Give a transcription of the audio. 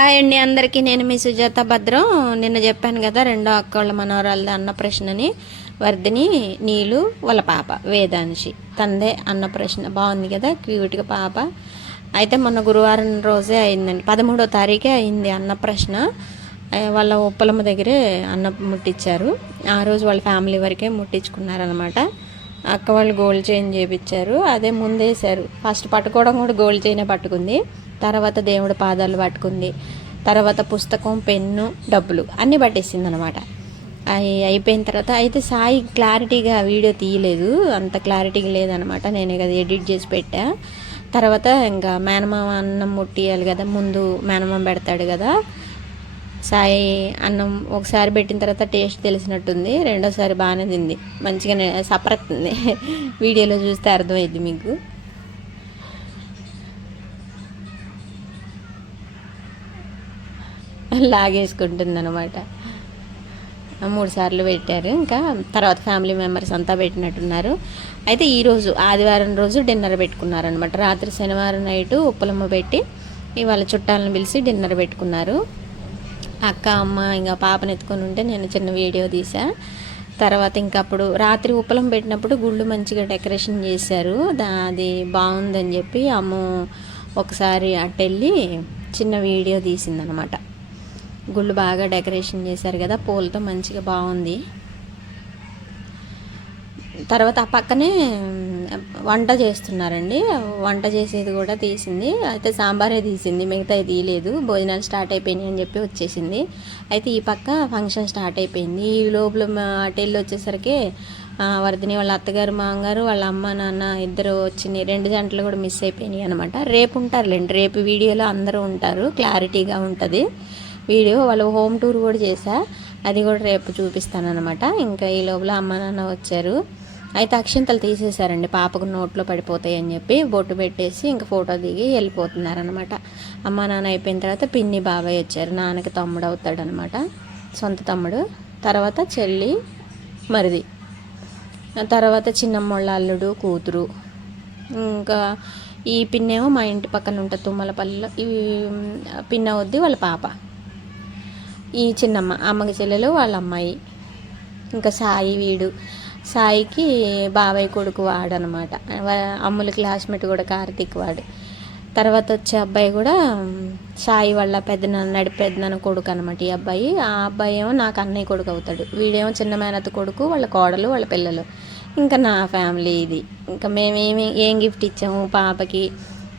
Hi అండి అందరికీ. నేను మీ సుజాత భద్రం. నిన్న చెప్పాను కదా, రెండో అక్కోళ్ళ మనవరాలది అన్నప్రశ్నని. వర్ధిని, నీలు, వాళ్ళ పాప వేదాంశి, తందే అన్నప్రశ్న. బాగుంది కదా, క్యూట్గా పాప. అయితే మొన్న గురువారం రోజే అయిందండి, 13వ తారీఖే అయింది అన్నప్రశ్న. వాళ్ళ ఉప్పలమ్మ దగ్గరే అన్నం ముట్టించారు. ఆ రోజు వాళ్ళ ఫ్యామిలీ వరకే ముట్టించుకున్నారనమాట. అక్క వాళ్ళు గోల్డ్ చైన్ చేయించారు, అదే ముందేశారు. ఫస్ట్ పట్టుకోవడం కూడా గోల్డ్ చైనే పట్టుకుంది, తర్వాత దేవుడి పాదాలు పట్టుకుంది, తర్వాత పుస్తకం, పెన్ను, డబ్బులు అన్నీ పట్టేసింది అనమాట. అవి అయిపోయిన తర్వాత అయితే సాయి క్లారిటీగా వీడియో తీయలేదు, అంత క్లారిటీగా లేదనమాట. నేనే కదా ఎడిట్ చేసి పెట్టా. తర్వాత ఇంకా మేనమామ అన్నం ముట్టియాలి కదా, ముందు మేనమామ పెడతాడు కదా. సాయి అన్నం ఒకసారి పెట్టిన తర్వాత టేస్ట్ తెలిసినట్టుంది, రెండోసారి బాగానే తింది, మంచిగానే సపరత్తుంది. వీడియోలో చూస్తే అర్థమైంది మీకు. లాగేసుకుంటుంది అనమాట. 3 సార్లు పెట్టారు. ఇంకా తర్వాత ఫ్యామిలీ మెంబర్స్ అంతా పెట్టినట్టున్నారు. అయితే ఈరోజు ఆదివారం రోజు డిన్నర్ పెట్టుకున్నారనమాట. రాత్రి శనివారం నైటు ఉప్పలమ్మ పెట్టి ఇవాళ చుట్టాలను పిలిచి డిన్నర్ పెట్టుకున్నారు. అక్క, అమ్మ ఇంకా పాపను ఎత్తుకొని ఉంటే నేను చిన్న వీడియో తీసా. తర్వాత ఇంకా అప్పుడు రాత్రి ఉప్పలం పెట్టినప్పుడు గుళ్ళు మంచిగా డెకరేషన్ చేశారు. అది బాగుందని చెప్పి అమ్మ ఒకసారి అట్టెళ్ళి చిన్న వీడియో తీసిందనమాట. గుళ్ళు బాగా డెకరేషన్ చేశారు కదా, పూలతో మంచిగా బాగుంది. తర్వాత ఆ పక్కనే వంట చేస్తున్నారండి, వంట చేసేది కూడా తీసింది. అయితే సాంబారే తీసింది, మిగతా తీయలేదు. భోజనాలు స్టార్ట్ అయిపోయినాయి అని చెప్పి వచ్చేసింది. అయితే ఈ పక్క ఫంక్షన్ స్టార్ట్ అయిపోయింది. ఈ లోపల అటెళ్ళి వచ్చేసరికి వర్ధిని వాళ్ళ అత్తగారు, మామగారు, వాళ్ళ అమ్మ నాన్న ఇద్దరు వచ్చినాయి. 2 జంటలు కూడా మిస్ అయిపోయినాయి అనమాట. రేపు ఉంటారులేండి, రేపు వీడియోలో అందరూ ఉంటారు, క్లారిటీగా ఉంటుంది వీడియో. వాళ్ళు హోమ్ టూర్ కూడా చేశా, అది కూడా రేపు చూపిస్తాను అనమాట. ఇంకా ఈ లోపల అమ్మ నాన్న వచ్చారు. అయితే అక్షింతలు తీసేశారండి, పాపకు నోట్లో పడిపోతాయి అని చెప్పి బొట్టు పెట్టేసి ఇంకా ఫోటో దిగి వెళ్ళిపోతున్నారనమాట. అమ్మ నాన్న అయిపోయిన తర్వాత పిన్ని బాబాయ్ వచ్చారు. నాన్నకి తమ్ముడు అవుతాడనమాట, సొంత తమ్ముడు. తర్వాత చెల్లి, మరిది, తర్వాత చిన్నమ్మోళ్ళ అల్లుడు, కూతురు. ఇంకా ఈ పిన్నేమో మా ఇంటి పక్కన ఉంటుంది తుమ్మలపల్లిలో. ఈ పిన్న వద్ది వాళ్ళ పాప. ఈ చిన్నమ్మ అమ్మకి చెల్లెలు, వాళ్ళ అమ్మాయి. ఇంకా సాయి, వీడు సాయికి బాబాయ్ కొడుకు వాడు అనమాట. అమ్ముల క్లాస్మేట్ కూడా కార్తీక్ వాడు. తర్వాత వచ్చే అబ్బాయి కూడా సాయి వాళ్ళ పెద్దనాన్న కొడుకు అనమాట. ఈ అబ్బాయి, ఆ అబ్బాయి ఏమో నాకు అన్నయ్య కొడుకు అవుతాడు. వీడేమో చిన్న మేనత్త కొడుకు, వాళ్ళ కోడలు, వాళ్ళ పిల్లలు. ఇంకా నా ఫ్యామిలీ ఇది. ఇంకా మేమేమి ఏం గిఫ్ట్ ఇచ్చాము పాపకి